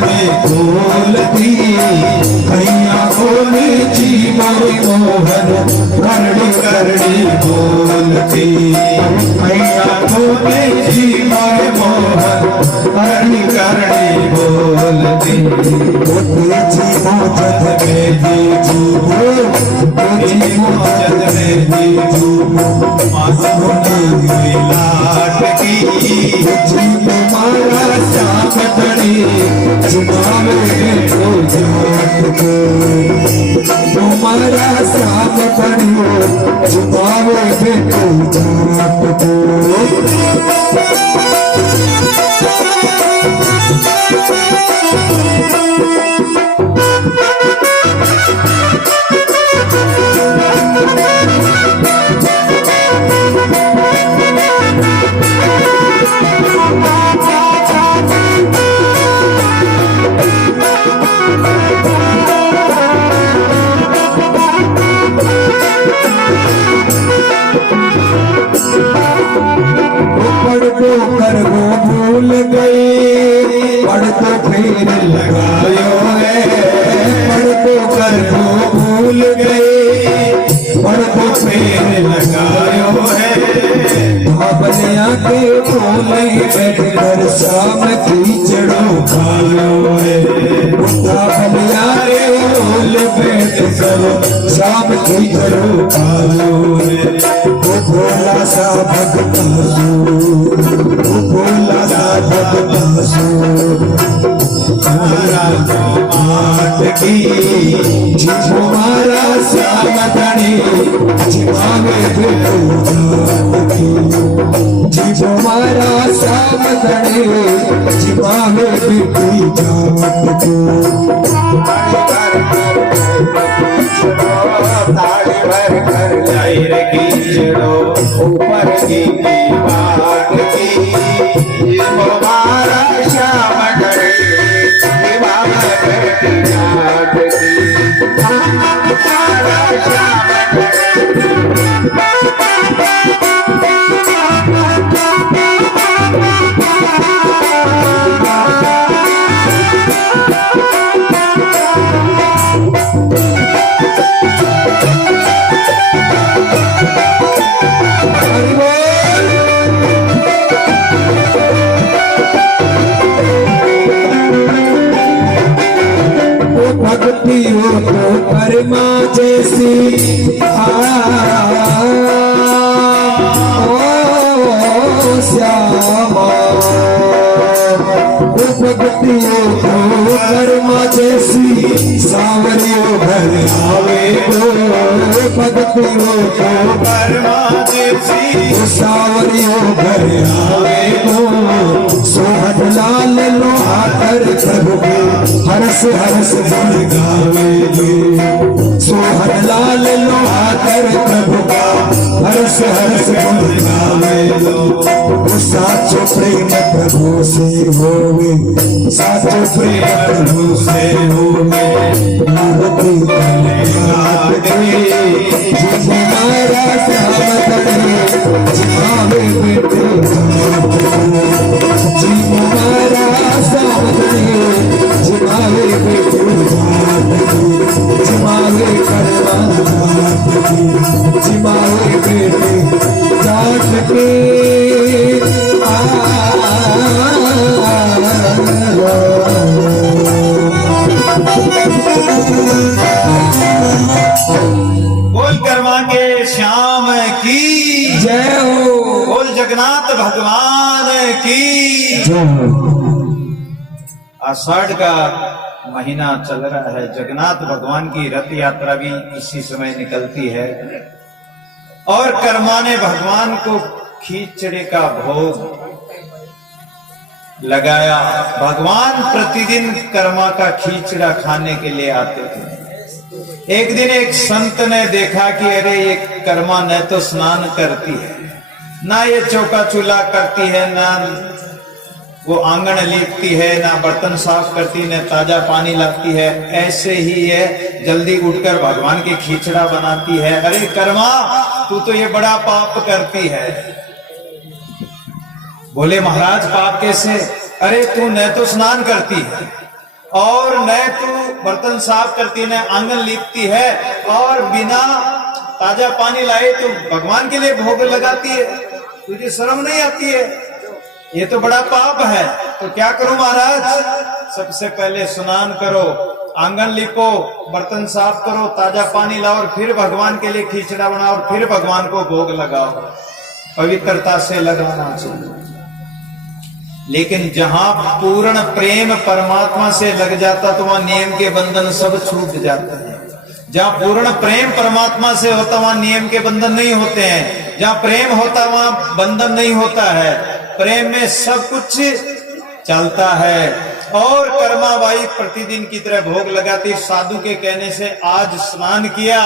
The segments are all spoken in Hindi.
में खोलती भैया बोली जी मोरी मोहन करड़ी करड़ी बोलती भैया बोली जी मोरी मोहन करड़ी करड़ी बोलती जी मोजत में जी मोजत में जी मासूनी लाट की जी तुम्हारा सामतड़ी जिमावे तो जात को तुम्हारा सामतड़ी जिमावे तो जात को कर वो भूल गई पढ़ तो फिर लगायो है पढ़ तो कर वो भूल गई पढ़ तो फिर लगायो है बाबलिया के बोले बैठ कर शाम कीचड़ो खायो है बाबलिया के बोले बैठ कर शाम कीचड़ो खायो है वो भोला सा भगत भोला सा भगत आट की जी तुम्हारा सामधनी जिमावे बेटू जात की जी तुम्हारा सामधनी जिमावे बेटू जात को ताड़ी भर कर जाहिर कीचड़ो ऊपर की बाट की तुम्हारा श्याम डरे बाबा बेटी जाट की तुम्हारा श्याम भक्तियों को परमा जैसी श्यामा भक्तियों को परमा जैसी सावरियों घर आवे तो भक्तियों को परमा जैसी सावरियों घर आवे तो सोहन लाल लोहाकर प्रभु के हरस हरस गुण गावे सोहन लाल लोहाकर प्रभु का हरस हरस गुण गावे साचो प्रेम प्रभु से होवे साचो प्रेम प्रभु से होवे मूर्ति रात के जिमारा सामतड़े जिमावे बेटे जिमारा सामतड़े जिमावे बेटे जिमावे करवा जिमावे बेटे जाट के बोल कर्मा के श्याम की जय हो बोल जगन्नाथ भगवान की आषाढ़ का महीना चल रहा है। जगन्नाथ भगवान की रथ यात्रा भी इसी समय निकलती है और कर्मा ने भगवान को खींचड़े का भोग लगाया। भगवान प्रतिदिन कर्मा का खींचड़ा खाने के लिए आते थे। एक दिन एक संत ने देखा कि अरे ये कर्मा न तो स्नान करती है, ना ये चौका चूल्हा करती है, ना वो आंगन लीपती है, ना बर्तन साफ करती, न ताजा पानी लाती है, ऐसे ही है जल्दी उठकर भगवान की खिचड़ा बनाती है। अरे कर्मा तू तो ये बड़ा पाप करती है। बोले महाराज पाप कैसे? अरे तू न तो स्नान करती है, और न तू बर्तन साफ करती है, न आंगन लीपती है, और बिना ताजा पानी लाए तो भगवान के लिए भोग लगाती है। तुझे शर्म नहीं आती है? ये तो बड़ा पाप है। तो क्या करूं महाराज? सबसे पहले स्नान करो, आंगन लिपो, बर्तन साफ करो, ताजा पानी लाओ, और फिर भगवान के लिए खिचड़ा बनाओ, और फिर भगवान को भोग लगाओ। पवित्रता से लगाना चाहिए। लेकिन जहां पूर्ण प्रेम परमात्मा से लग जाता तो वहां नियम के बंधन सब छूट जाते हैं। जहां पूर्ण प्रेम परमात्मा से होता वहां नियम के बंधन नहीं होते हैं। जहां प्रेम होता वहां बंधन नहीं होता है। प्रेम में सब कुछ चलता है। और कर्माबाई प्रतिदिन की तरह भोग लगाती। साधु के कहने से आज स्नान किया,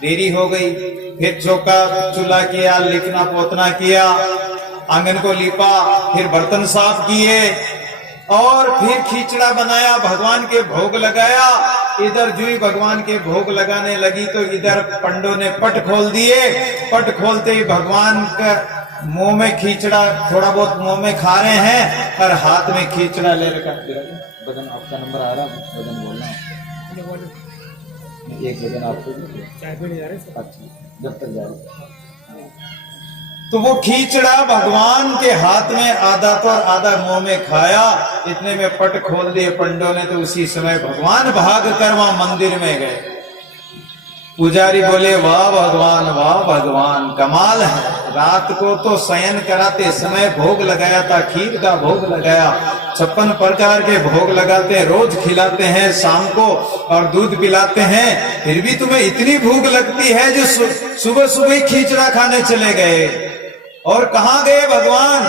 देरी हो गई, फिर चौका चूल्हा किया, लिखना पोतना किया, आंगन को लीपा, फिर बर्तन साफ किए, और फिर खिचड़ा बनाया, भगवान के भोग लगाया। इधर जुई भगवान के भोग लगाने लगी तो इधर पंडों ने पट खोल दिए। पट खोलते ही भगवान का मुंह में खिचड़ा थोड़ा बहुत मुंह में खा रहे हैं, और हाथ में खिचड़ा ले रखा। बदन आपका नंबर आ रहा, बदन बोलना, एक बदन आपको जब तक जा रहे। तो वो खिचड़ा भगवान के हाथ में आधा तो और आधा मुंह में खाया। इतने में पट खोल दिए पंडों ने। तो उसी समय भगवान भाग कर वहां मंदिर में गए। पुजारी बोले, वाह भगवान, कमाल है। रात को तो शयन कराते समय भोग लगाया था, खीर का भोग लगाया, 56 प्रकार के भोग लगाते, रोज खिलाते हैं शाम को, और दूध पिलाते हैं। फिर भी तुम्हें इतनी भूख लगती है जो सुबह सुबह ही खिचड़ा खाने चले गए। और कहां गए भगवान?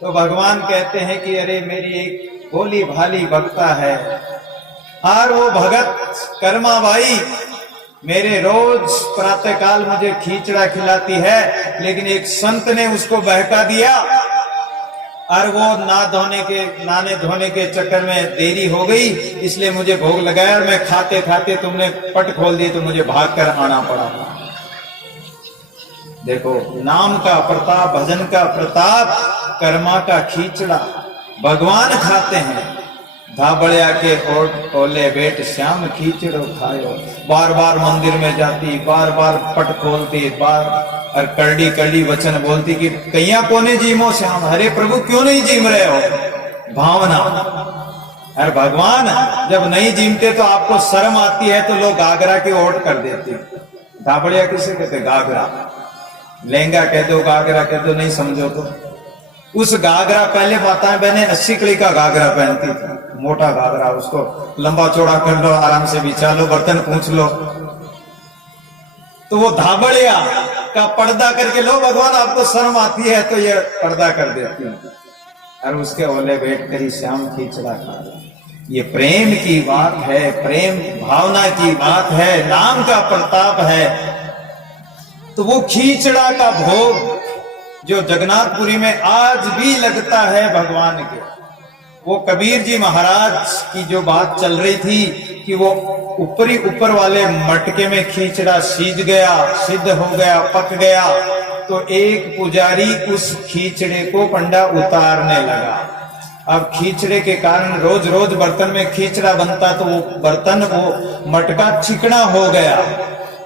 तो भगवान कहते हैं कि अरे मेरी एक भोली भाली भक्ता है, और वो भगत कर्माबाई मेरे रोज प्रातः काल मुझे खिचड़ा खिलाती है। लेकिन एक संत ने उसको बहका दिया, और वो नहाने धोने के चक्कर में देरी हो गई, इसलिए मुझे भोग लगाया। और मैं खाते खाते तुमने पट खोल दी तो मुझे भागकर आना पड़ा। देखो, नाम का प्रताप, भजन का प्रताप, कर्मा का खिचड़ा भगवान खाते हैं। धाबड़िया के ओट ओले बेट श्याम खिचड़ो खायो। बार बार मंदिर में जाती, बार बार पट खोलती, बार और करड़ी करड़ी वचन बोलती कि कैया कोने जीमो श्याम। हरे प्रभु क्यों नहीं जीम रहे हो? भावना। अरे भगवान जब नहीं जीमते तो आपको शर्म आती है तो लोग गागरा की ओट कर देते। धाबड़िया किसे कहते? गागरा। लहंगा कह दो, गागरा कह दो, नहीं समझो तो उस गागरा, पहले माताएं बहने 80 कड़ी का गागरा पहनती थी, मोटा गागरा। उसको लंबा चौड़ा कर लो, आराम से बिछा लो, बर्तन पूछ लो। तो वो धाबड़िया का पर्दा करके लो, भगवान आपको शर्म आती है तो ये पर्दा कर देती है, और उसके ओले बैठ कर ही श्याम खिचड़ा खा रहा। ये प्रेम की बात है, प्रेम भावना की बात है, नाम का प्रताप है। तो वो खिचड़ा का भोग जो जगन्नाथपुरी में आज भी लगता है भगवान के, वो कबीर जी महाराज की जो बात चल रही थी कि वो ऊपर वाले मटके में खिचड़ा सीज गया, सिद्ध हो गया, पक गया। तो एक पुजारी उस खिचड़े को पंडा उतारने लगा। अब खिचड़े के कारण रोज रोज बर्तन में खिचड़ा बनता, तो वो बर्तन, वो मटका चिकना हो गया,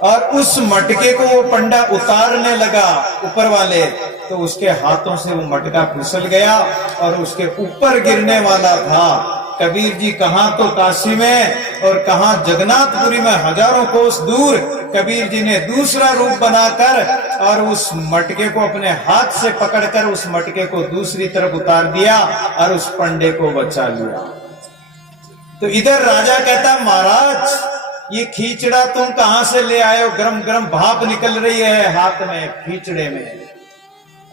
और उस मटके को वो पंडा उतारने लगा ऊपर वाले। तो उसके हाथों से वो मटका फिसल गया और उसके ऊपर गिरने वाला था। कबीर जी कहां तो काशी में और कहां जगन्नाथपुरी में, हजारों कोस दूर। कबीर जी ने दूसरा रूप बनाकर और उस मटके को अपने हाथ से पकड़कर उस मटके को दूसरी तरफ उतार दिया और उस पंडे को बचा लिया। तो इधर राजा कहता, महाराज ये खिचड़ा तुम कहां से ले आए हो? गरम गरम भाप निकल रही है हाथ में, खिचड़े में।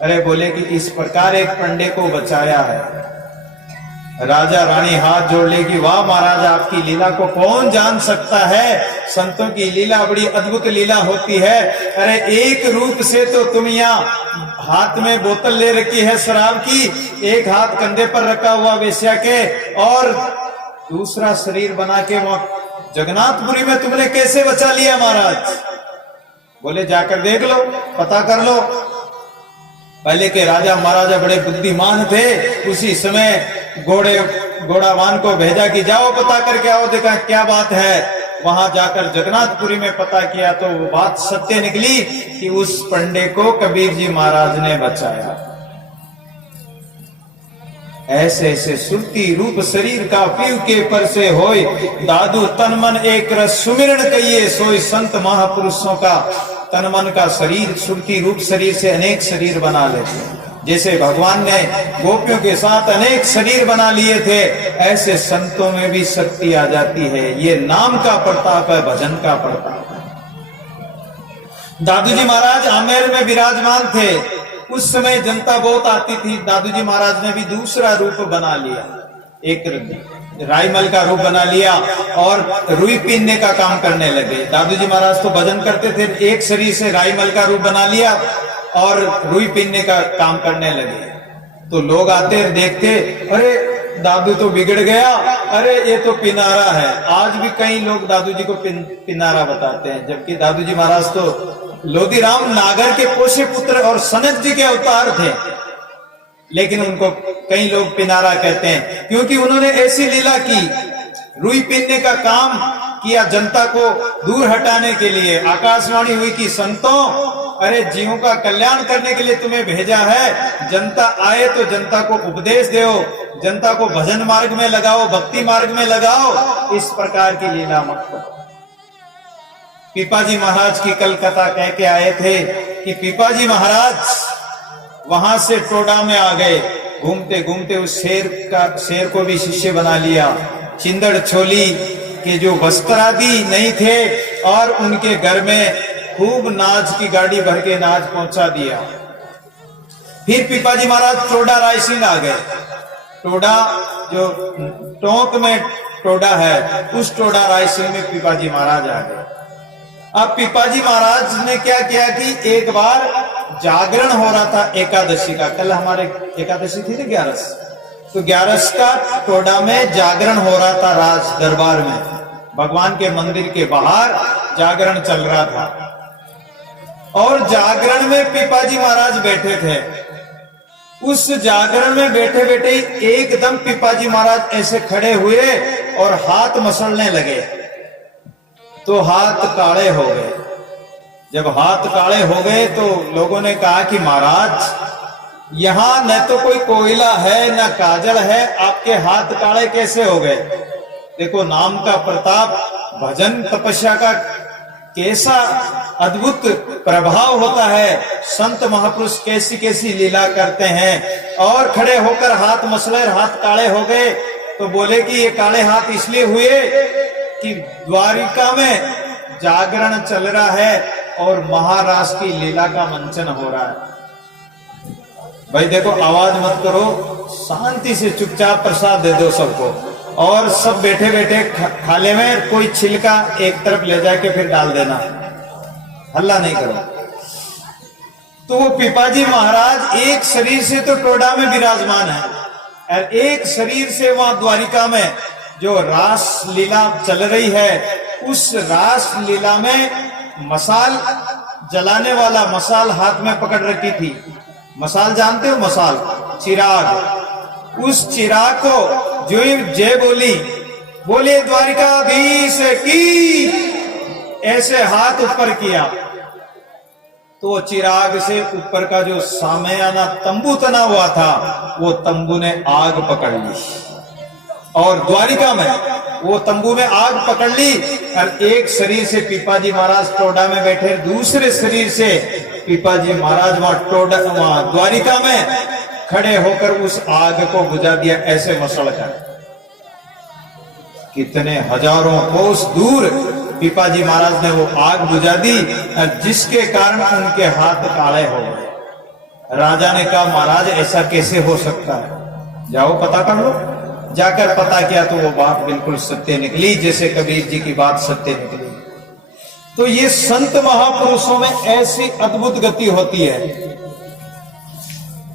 अरे बोले कि इस प्रकार एक पंडे को बचाया है। राजा रानी हाथ जोड़ लेगी, वाह महाराज आपकी लीला को कौन जान सकता है। संतों की लीला बड़ी अद्भुत लीला होती है। अरे एक रूप से तो तुम यहाँ हाथ में बोतल ले रखी है शराब की, एक हाथ कंधे पर रखा हुआ वेश्या के, और दूसरा शरीर बना के वहां जगन्नाथपुरी में तुमने कैसे बचा लिया महाराज? बोले जाकर देख लो, पता कर लो। पहले के राजा महाराजा बड़े बुद्धिमान थे। उसी समय घोड़े घोड़ावान को भेजा कि जाओ पता करके आओ, देखा क्या बात है। वहां जाकर जगन्नाथपुरी में पता किया तो वो बात सत्य निकली कि उस पंडे को कबीर जी महाराज ने बचाया। ऐसे ऐसे सुरती रूप शरीर का पीव के पर से होय, दादू तन मन एक रस सुमिरन कहिए सोई। संत महापुरुषों का तन मन का शरीर सुरती रूप शरीर से अनेक शरीर बना लेते। जैसे भगवान ने गोपियों के साथ अनेक शरीर बना लिए थे, ऐसे संतों में भी शक्ति आ जाती है। ये नाम का प्रताप है, भजन का प्रताप है। दादू जी महाराज आमेर में विराजमान थे। उस समय जनता बहुत आती थी। दादू जी महाराज ने भी दूसरा रूप बना लिया, एक राईमल का रूप बना लिया और रुई पीनने का काम करने लगे। दादू जी महाराज तो भजन करते थे, एक शरीर से राईमल का रूप बना लिया और रुई पीनने का काम करने लगे। तो लोग आते देखते, अरे दादू तो बिगड़ गया, अरे ये तो पिनारा है। आज भी कई लोग दादू जी को पिनारा बताते हैं, जबकि दादू जी महाराज तो लोधीराम नागर के पोषे पुत्र और सनक जी के अवतार थे, लेकिन उनको कई लोग पिनारा कहते हैं क्योंकि उन्होंने ऐसी लीला की, रुई पीनने का काम किया जनता को दूर हटाने के लिए। आकाशवाणी हुई कि संतों, अरे जीवों का कल्याण करने के लिए तुम्हें भेजा है। जनता आए तो जनता को उपदेश दो, जनता को भजन मार्ग में लगाओ, भक्ति मार्ग में लगाओ। इस प्रकार की लीला मत करो। पीपाजी महाराज की कल कथा कह के आए थे कि पीपाजी महाराज वहां से टोडा में आ गए। घूमते घूमते उस शेर को भी शिष्य बना लिया। चिंदड़ छोली के जो वस्त्र आदि नहीं थे और उनके घर में खूब नाच की गाड़ी भर के नाच पहुंचा दिया। फिर पीपाजी महाराज टोडा रायसिंह आ गए। टोडा जो टोंक में टोडा है, उस टोडा रायसिंह में पीपाजी महाराज आ गए। अब पीपाजी महाराज ने क्या किया कि एक बार जागरण हो रहा था एकादशी का। कल हमारे एकादशी थी ना 11, तो 11 का टोडा में जागरण हो रहा था। राज दरबार में भगवान के मंदिर के बाहर जागरण चल रहा था और जागरण में पीपाजी महाराज बैठे थे। उस जागरण में बैठे बैठे ही एकदम पीपाजी महाराज ऐसे खड़े हुए और हाथ मसलने लगे, तो हाथ काले हो गए। जब हाथ काले हो गए तो लोगों ने कहा कि महाराज यहां न तो कोई कोयला है न काजल है, आपके हाथ काले कैसे हो गए। देखो नाम का प्रताप, भजन तपस्या का कैसा अद्भुत प्रभाव होता है। संत महापुरुष कैसी कैसी लीला करते हैं। और खड़े होकर हाथ मसले, हाथ काले हो गए तो बोले कि ये काले हाथ इसलिए हुए कि द्वारिका में जागरण चल रहा है और महाराज की लीला का मंचन हो रहा है। भाई देखो आवाज मत करो, शांति से चुपचाप प्रसाद दे दो सबको, और सब बैठे बैठे खाले में कोई छिलका एक तरफ ले जाके फिर डाल देना, हल्ला नहीं करो। तो वो पीपाजी महाराज एक शरीर से तो टोडा में विराजमान है और एक शरीर से वहां द्वारिका में जो रास लीला चल रही है, उस रास लीला में मसाल जलाने वाला मसाल हाथ में पकड़ रखी थी। मसाल जानते हो, मसाल, चिराग। उस चिराग को जो जय बोली, बोले द्वारिकाधीश की, ऐसे हाथ ऊपर किया तो चिराग से ऊपर का जो सामयाना तंबू तना हुआ था वो तंबू ने आग पकड़ ली और द्वारिका में वो तंबू में आग पकड़ ली। और एक शरीर से पीपाजी महाराज टोडा में बैठे, दूसरे शरीर से पीपाजी महाराज वहां द्वारिका में खड़े होकर उस आग को बुझा दिया, ऐसे मसल कर। कितने हजारों कोस दूर पीपाजी महाराज ने वो आग बुझा दी और जिसके कारण उनके हाथ काले हो गए। राजा ने कहा महाराज ऐसा कैसे हो सकता है, जाओ पता कर लो। जाकर पता किया तो वो बात बिल्कुल सत्य निकली, जैसे कबीर जी की बात सत्य निकली। तो ये संत महापुरुषों में ऐसी अद्भुत गति होती है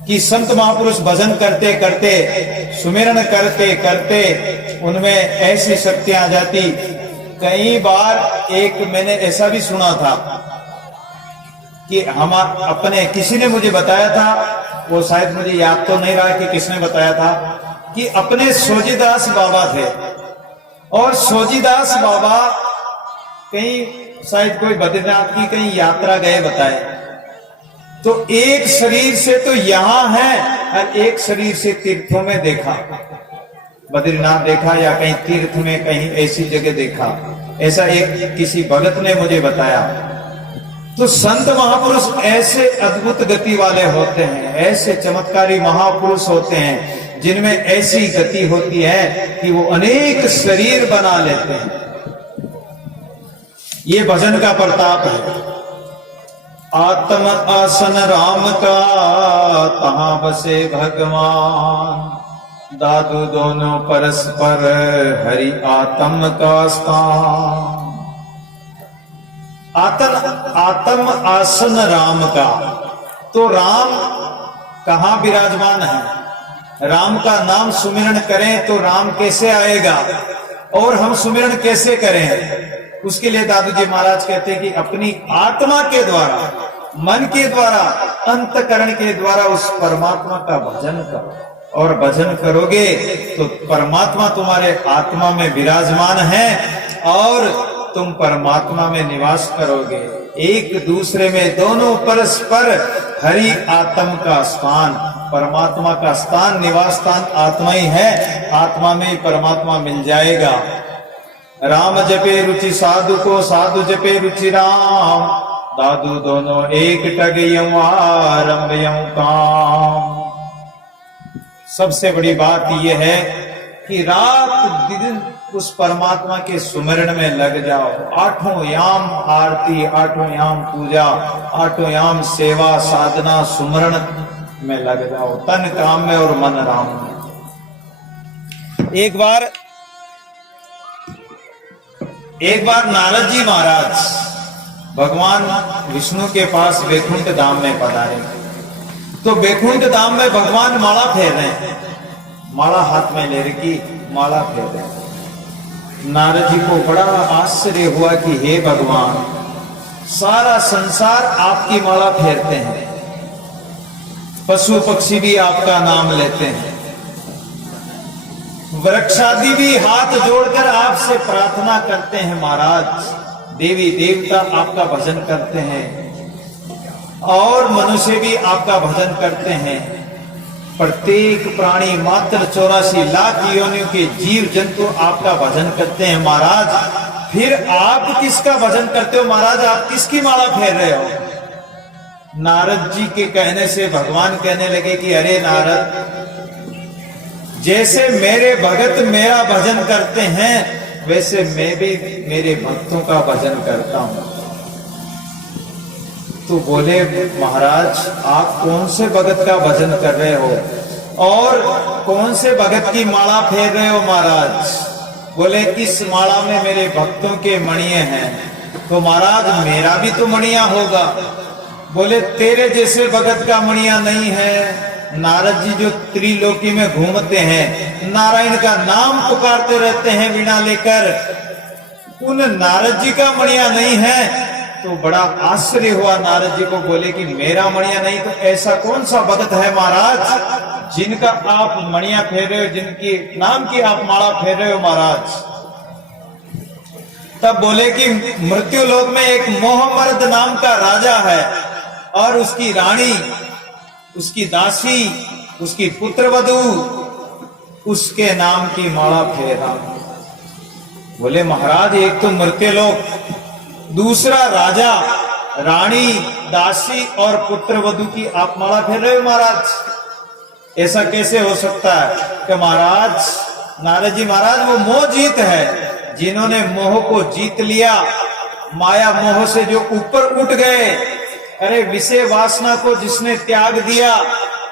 कि संत महापुरुष भजन करते करते, सुमिरन करते करते उनमें ऐसी शक्तियां आ जाती। कई बार एक मैंने ऐसा भी सुना था कि हम अपने किसी ने मुझे बताया था, वो शायद मुझे याद तो नहीं रहा कि किसने बताया था कि अपने सोजीदास बाबा थे और सोजीदास बाबा कहीं शायद कोई बद्रीनाथ की कहीं यात्रा गए बताए, तो एक शरीर से तो यहां है और एक शरीर से तीर्थों में देखा, बद्रीनाथ देखा या कहीं तीर्थ में कहीं ऐसी जगह देखा, ऐसा एक किसी भगत ने मुझे बताया। तो संत महापुरुष ऐसे अद्भुत गति वाले होते हैं, ऐसे चमत्कारी महापुरुष होते हैं जिनमें ऐसी गति होती है कि वो अनेक शरीर बना लेते हैं। ये भजन का प्रताप है। आत्म आसन राम का तहां बसे भगवान, दादू दोनों परस्पर हरि आत्म का स्थान। आत्म आसन राम का, तो राम कहां विराजमान है? राम का नाम सुमिरन करें तो राम कैसे आएगा और हम सुमिरन कैसे करें? उसके लिए दादू जी महाराज कहते हैं कि अपनी आत्मा के द्वारा, मन के द्वारा, अंतकरण के द्वारा उस परमात्मा का भजन करो, और भजन करोगे तो परमात्मा तुम्हारे आत्मा में विराजमान है और तुम परमात्मा में निवास करोगे। एक दूसरे में दोनों परस्पर हरि आत्म का स्थान, परमात्मा का स्थान, निवास स्थान आत्मा ही है, आत्मा में ही परमात्मा मिल जाएगा। राम जपे रुचि साधु को, साधु जपे रुचि राम, दादू दोनों एक टग यूं आरंभ यूं काम। सबसे बड़ी बात यह है कि रात दिन उस परमात्मा के सुमिरन में लग जाओ। आठों याम आरती, आठों याम पूजा, आठों याम सेवा साधना सुमिरन में लग जाओ, तन काम में और मन राम में। एक बार नारद जी महाराज भगवान विष्णु के पास वैकुंठ धाम में पधारे। तो वैकुंठ धाम में भगवान माला फेर रहे हैं, माला हाथ में ले रखी, माला फेर रहे हैं। नारद जी को बड़ा आश्चर्य हुआ कि हे भगवान, सारा संसार आपकी माला फेरते हैं, पशु पक्षी भी आपका नाम लेते हैं, वृक्षादि भी हाथ जोड़कर आपसे प्रार्थना करते हैं महाराज, देवी देवता आपका भजन करते हैं और मनुष्य भी आपका भजन करते हैं। प्रत्येक प्राणी मात्र 84 लाख योनियों के जीव जंतु आपका भजन करते हैं महाराज, फिर आप किसका भजन करते हो महाराज? आप किसकी माला फेर रहे हो? नारद जी के कहने से भगवान कहने लगे कि अरे नारद, जैसे मेरे भगत मेरा भजन करते हैं वैसे मैं भी मेरे भक्तों का भजन करता हूं। तो बोले महाराज, आप कौन से भगत का भजन कर रहे हो और कौन से भगत की माला फेर रहे हो महाराज? बोले इस माला में मेरे भक्तों के मणिये हैं। तो महाराज मेरा भी तो मणिया होगा। बोले तेरे जैसे भगत का मणिया नहीं है। नारद जी जो त्रिलोकी में घूमते हैं, नारायण का नाम पुकारते रहते हैं वीणा लेकर, उन नारद जी का मणिया नहीं है। तो बड़ा आश्चर्य हुआ नारद जी को। बोले कि मेरा मणिया नहीं तो ऐसा कौन सा भगत है महाराज जिनका आप मणिया फेर रहे हो, जिनकी नाम की आप माला फेर रहे हो महाराज? तब बोले कि मृत्यु लोक में एक मोहमर्द नाम का राजा है और उसकी रानी, उसकी दासी, उसकी पुत्रवधू, उसके नाम की माला फेरा। बोले महाराज, एक तो मृत्यु लोक, दूसरा राजा, रानी, दासी और पुत्रवधू की आप माला फेर रहे हो महाराज? ऐसा कैसे हो सकता है? कि महाराज, नारद जी महाराज, वो मोह जीत है। जिन्होंने मोह को जीत लिया, माया मोह से जो ऊपर उठ गए, अरे विषय वासना को जिसने त्याग दिया,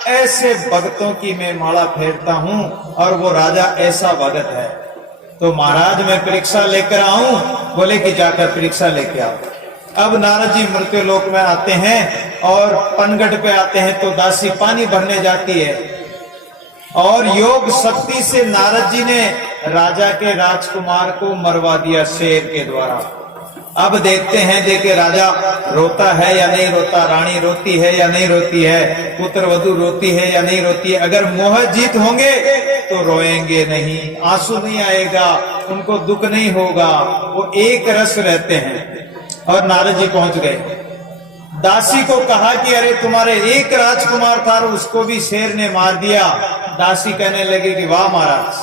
ऐसे भक्तों की मैं माला फेरता हूं और वो राजा ऐसा भगत है। तो महाराज मैं परीक्षा लेकर आऊं? बोले कि जाकर परीक्षा लेके आओ। अब नारद जी मृत्यु लोक में आते हैं और पनगढ़ पे आते हैं तो दासी पानी भरने जाती है और योग शक्ति से नारद जी ने राजा के राजकुमार को मरवा दिया शेर के द्वारा। अब देखते हैं, देखे राजा रोता है या नहीं रोता, रानी रोती है या नहीं रोती है, पुत्र वधू रोती है या नहीं रोती है। अगर मोह जीत होंगे तो रोएंगे नहीं, आंसू नहीं आएगा, उनको दुख नहीं होगा, वो एक रस रहते हैं। और नारद जी पहुंच गए, दासी को कहा कि अरे तुम्हारे एक राजकुमार था, उसको भी शेर ने मार दिया। दासी कहने लगी कि वाह महाराज,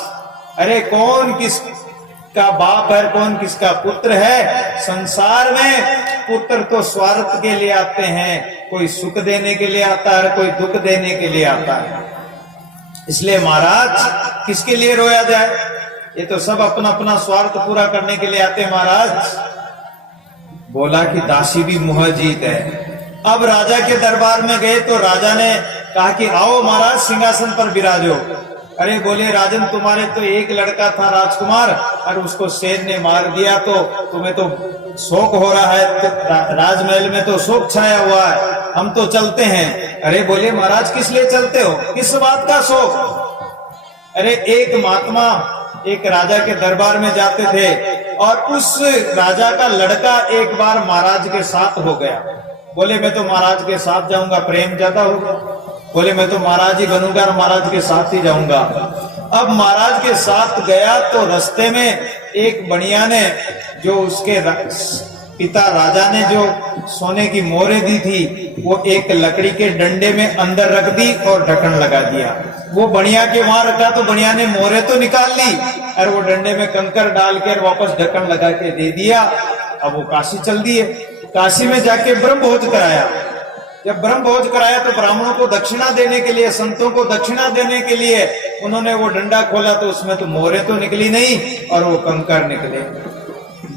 अरे कौन किसका बाप है, कौन किसका पुत्र है। संसार में पुत्र तो स्वार्थ के लिए आते हैं, कोई सुख देने के लिए आता है, कोई दुख देने के लिए आता है। इसलिए महाराज किसके लिए रोया जाए, ये तो सब अपना अपना स्वार्थ पूरा करने के लिए आते हैं महाराज। बोला कि दासी भी मुँह जीत है। अब राजा के दरबार में गए तो राजा ने कहा कि आओ महाराज सिंहासन पर विराजो। अरे बोले राजन, तुम्हारे तो एक लड़का था राजकुमार और उसको शेर ने मार दिया, तो तुम्हें तो शोक हो रहा है, राजमहल में तो शोक छाया हुआ है, हम तो चलते हैं। अरे बोले महाराज किस लिए चलते हो, किस बात का शोक। अरे एक महात्मा एक राजा के दरबार में जाते थे और उस राजा का लड़का एक बार महाराज के साथ हो गया। बोले मैं तो महाराज के साथ जाऊंगा, प्रेम ज्यादा होगा। बोले मैं तो महाराज ही बनूंगा और महाराज के साथ ही जाऊंगा। अब महाराज के साथ गया तो रास्ते में एक बनिया ने, जो उसके पिता राजा ने जो सोने की मोहरें दी थी, वो एक लकड़ी के डंडे में अंदर रख दी और ढक्कन लगा दिया। वो बनिया के वहां रखा तो बनिया ने मोहरें तो निकाल ली और वो डंडे में कंकर डाल के वापस ढक्कन लगा के दे दिया। अब वो काशी चल दिए। काशी में जाके ब्रह्म भोज कराया। जब ब्रह्म भोज कराया तो ब्राह्मणों को दक्षिणा देने के लिए, संतों को दक्षिणा देने के लिए उन्होंने वो डंडा खोला तो उसमें तो मोहरें तो निकली नहीं और वो कंकर निकले।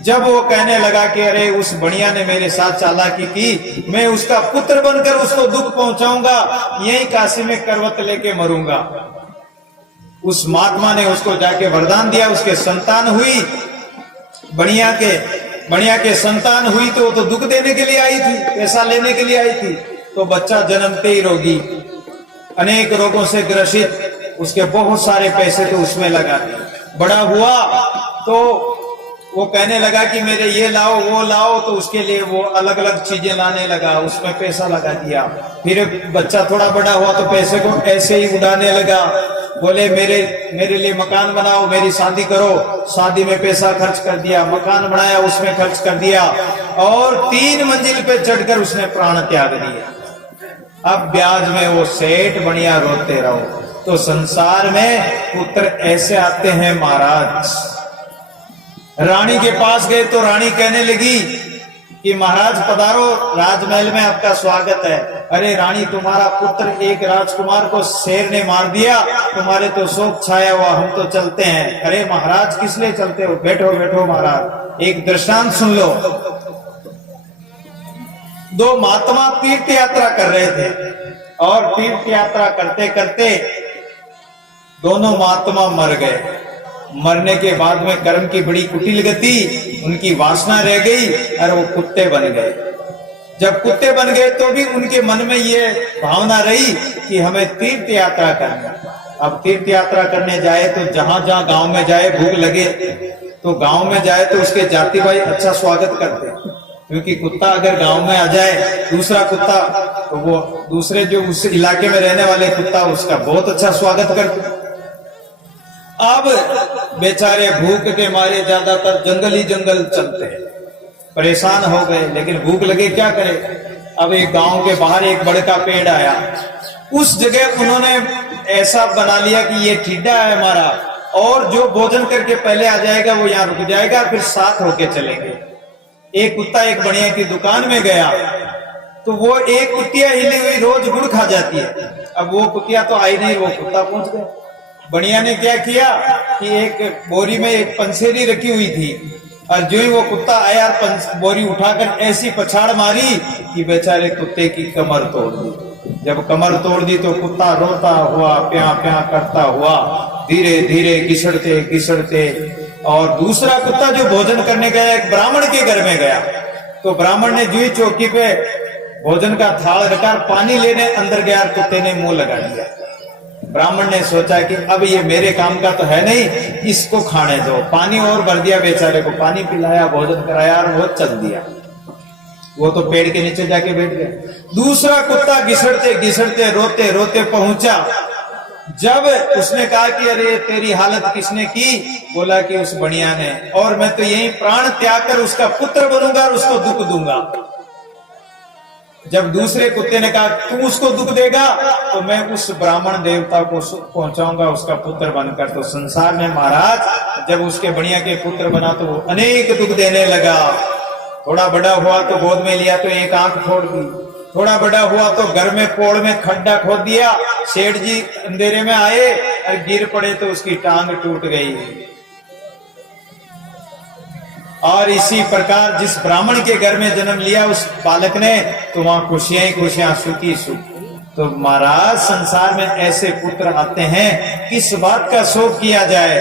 जब वो कहने लगा कि अरे उस बढ़िया ने मेरे साथ चालाकी की, मैं उसका पुत्र बनकर उसको दुख पहुंचाऊंगा, यही काशी में करवत लेके मरूंगा। उस महात्मा ने उसको जाके वरदान दिया, उसके संतान हुई, बढ़िया के संतान हुई तो वो तो दुख देने के लिए आई थी, पैसा लेने के लिए आई थी। तो बच्चा जन्मते ही रोगी, अनेक रोगों से ग्रसित, उसके बहुत सारे पैसे तो उसमें लगा दिए। बड़ा हुआ तो वो कहने लगा कि मेरे ये लाओ वो लाओ, तो उसके लिए वो अलग अलग चीजें लाने लगा, उसमें पैसा लगा दिया। फिर बच्चा थोड़ा बड़ा हुआ तो पैसे को ऐसे ही उड़ाने लगा। बोले मेरे लिए मकान बनाओ, मेरी शादी करो, शादी में पैसा खर्च कर दिया, मकान बनाया उसमें खर्च कर दिया और 3 मंजिल पे चढ़कर उसने प्राण त्याग दिया। अब ब्याज में वो सेठ बढ़िया रोते रहो। तो संसार में पुत्र ऐसे आते हैं महाराज। रानी के पास गए तो रानी कहने लगी कि महाराज पधारो, राजमहल में आपका स्वागत है। अरे रानी, तुम्हारा पुत्र एक राजकुमार को शेर ने मार दिया, तुम्हारे तो शोक छाया हुआ, हम तो चलते हैं। अरे महाराज किस लिए चलते हो, बैठो बैठो महाराज, एक दृष्टांत सुन लो। 2 महात्मा तीर्थ यात्रा कर रहे थे और तीर्थ यात्रा करते करते दोनों महात्मा मर गए। मरने के बाद में कर्म की बड़ी कुटिल गति, उनकी वासना रह गई और वो कुत्ते बन गए। जब कुत्ते बन गए तो भी उनके मन में ये भावना रही कि हमें तीर्थ यात्रा करना। अब तीर्थ यात्रा करने जाए तो जहां जहां गांव में जाए, भूख लगे तो गांव में जाए तो उसके जाति भाई अच्छा स्वागत करते हैं, क्योंकि कुत्ता अगर गांव में आ जाए, दूसरा कुत्ता, तो वो दूसरे जो उस इलाके में रहने वाले कुत्ता उसका बहुत अच्छा स्वागत करते। अब बेचारे भूख के मारे ज्यादातर जंगल ही जंगल चलते हैं, परेशान हो गए, लेकिन भूख लगे क्या करें। अब एक गांव के बाहर एक बड़ का पेड़ आया, उस जगह उन्होंने ऐसा बना लिया कि ये ठिड्डा है हमारा, और जो भोजन करके पहले आ जाएगा वो यहाँ रुक जाएगा, फिर साथ होके चलेंगे। एक कुत्ता एक बढ़िया की दुकान में गया तो वो एक कुतिया हिली हुई रोज गुड़ खा जाती है। अब वो कुतिया तो आई नहीं, वो कुत्ता पहुंच गया। बढ़िया ने क्या किया कि एक बोरी में एक पंसेरी रखी हुई थी और जो ही वो कुत्ता आया, बोरी उठाकर ऐसी पछाड़ मारी कि बेचारे कुत्ते की कमर तोड़ दी। जब कमर तोड़ दी तो कुत्ता रोता हुआ, प्या प्या करता हुआ धीरे धीरे घिसड़ते घिसड़ते, और दूसरा कुत्ता जो भोजन करने गया एक ब्राह्मण के घर में गया, तो ब्राह्मण ने जो ही चौकी पे भोजन का थाल रखा, पानी लेने अंदर गया, कुत्ते ने मुंह लगा दिया। ब्राह्मण ने सोचा कि अब ये मेरे काम का तो है नहीं, इसको खाने दो। पानी और भर दिया, बेचारे को पानी पिलाया, भोजन कराया और वो चल दिया। वो तो पेड़ के नीचे जाके बैठ गया। दूसरा कुत्ता घिसड़ते घिसड़ते रोते रोते पहुंचा। जब उसने कहा कि अरे तेरी हालत किसने की, बोला कि उस बढ़िया ने, और मैं तो यही प्राण त्याग कर उसका पुत्र बनूंगा और उसको दुख दूंगा। जब दूसरे कुत्ते ने कहा तू उसको दुख देगा तो मैं उस ब्राह्मण देवता को सुख पहुंचाऊंगा उसका पुत्र बनकर। तो संसार में महाराज जब उसके बढ़िया के पुत्र बना तो वो अनेक दुख देने लगा। थोड़ा बड़ा हुआ तो गोद में लिया तो एक आंख फोड़ दी, थोड़ा बड़ा हुआ तो घर में पोड़ में खड्डा खोद दिया। सेठ जी अंधेरे में आए और गिर पड़े तो उसकी टांग टूट गई। और इसी प्रकार जिस ब्राह्मण के घर में जन्म लिया उस बालक ने, तो वहां खुशियां ही खुशियां, सुखी सुख। तो महाराज संसार में ऐसे पुत्र आते हैं, किस बात का शोक किया जाए।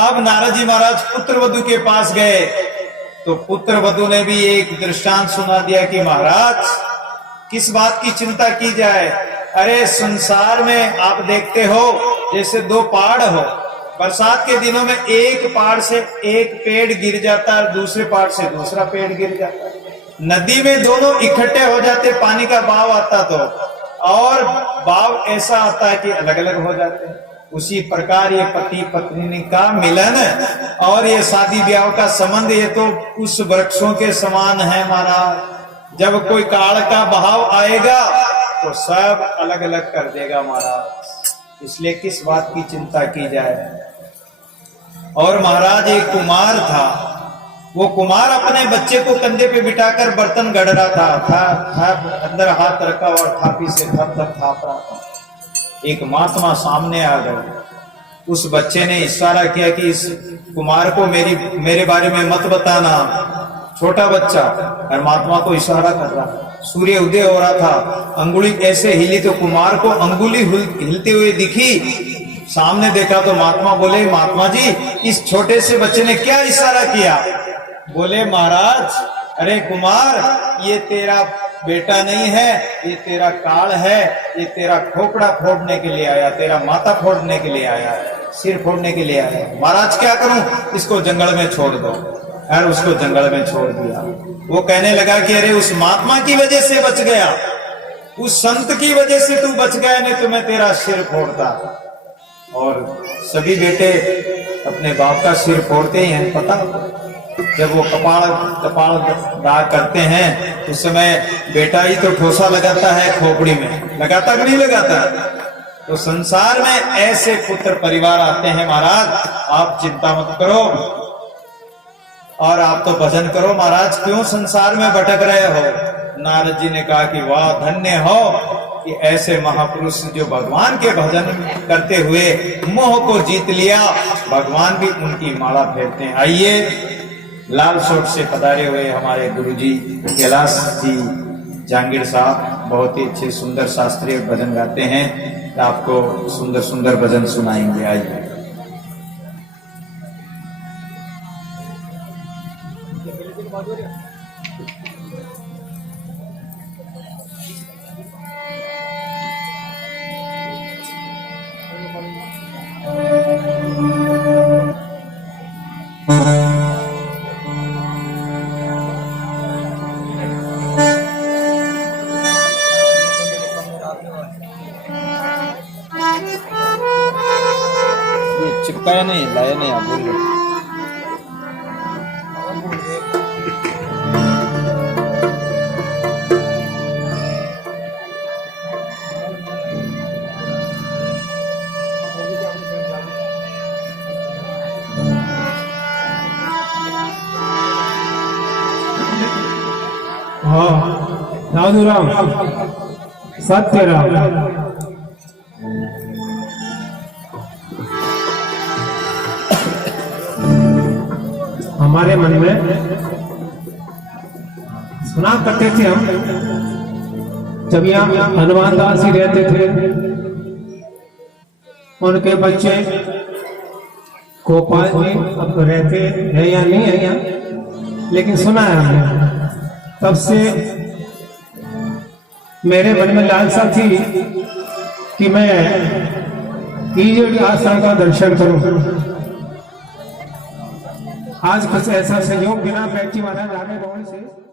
अब नारद जी महाराज पुत्र वधु के पास गए तो पुत्र वधु ने भी एक दृष्टांत सुना दिया कि महाराज किस बात की चिंता की जाए। अरे संसार में आप देखते हो जैसे दो पहाड़ हो, बरसात के दिनों में एक पहाड़ से एक पेड़ गिर जाता है, दूसरे पहाड़ से दूसरा पेड़ गिर जाता है। नदी में दोनों इकट्ठे हो जाते, पानी का बहाव आता तो, और बहाव ऐसा आता है कि अलग अलग हो जाते हैं। उसी प्रकार ये पति पत्नी का मिलन और ये शादी ब्याह का संबंध, ये तो उस वृक्षों के समान है महाराज। जब कोई काल का बहाव आएगा तो सब अलग अलग कर देगा महाराज। इसलिए किस बात की चिंता की जाए। और महाराज एक कुमार था, वो कुमार अपने बच्चे को कंधे पे बिठाकर बर्तन गढ़ रहा था अंदर हाथ रखा और थापी से थप थप थाप रहा था। एक महात्मा सामने आ गए। उस बच्चे ने इशारा किया कि इस कुमार को मेरे बारे में मत बताना। छोटा बच्चा और महात्मा को इशारा कर रहा था। सूर्य उदय हो रहा था, अंगुली ऐसे हिली तो कुमार को अंगुली हिलते हुए दिखी। सामने देखा तो महात्मा बोले, महात्मा जी इस छोटे से बच्चे ने क्या इशारा किया। बोले महाराज अरे कुमार ये तेरा बेटा नहीं है, ये तेरा काल है, ये तेरा खोपड़ा फोड़ने के लिए आया, तेरा माथा फोड़ने के लिए आया, सिर फोड़ने के लिए आया। महाराज क्या करूं, इसको जंगल में छोड़ दो। और उसको जंगल में छोड़ दिया। वो कहने लगा कि अरे उस महात्मा की वजह से बच गया, उस संत की वजह से तू बच गया, नहीं तो मैं तेरा सिर फोड़ता। और सभी बेटे अपने बाप का सिर फोड़ते ही हैं, पता। जब वो कपाल दाग करते हैं उस समय बेटा ही तो ठोसा लगाता है खोपड़ी में, लगाता कि नहीं लगाता। तो संसार में ऐसे पुत्र परिवार आते हैं महाराज, आप चिंता मत करो और आप तो भजन करो। महाराज क्यों संसार में भटक रहे हो। नारद जी ने कहा कि वाह धन्य हो कि ऐसे महापुरुष जो भगवान के भजन करते हुए मोह को जीत लिया, भगवान भी उनकी माला फेरते हैं। आइए लाल सोट से पधारे हुए हमारे गुरुजी कैलाश जी जहांगीर साहब बहुत ही अच्छे सुंदर शास्त्रीय भजन गाते हैं, आपको सुंदर सुंदर भजन सुनाएंगे। आइए। चिपकाया नहीं, लाया नहीं, आप बोल रहे। हाँ साधु राम, सत्य राम। हमारे मन में सुना करते थे हम, जब यहाँ हनुमान दास ही रहते थे, उनके बच्चे गोपाल जी अब रहते हैं या नहीं है यहाँ, लेकिन सुना है हमने। तब से मेरे मन में लालसा थी कि मैं ईजड़ी आश्रम का दर्शन करूं। आज कुछ ऐसा संयोग बिना बैठी महाराज आगे गौड़ से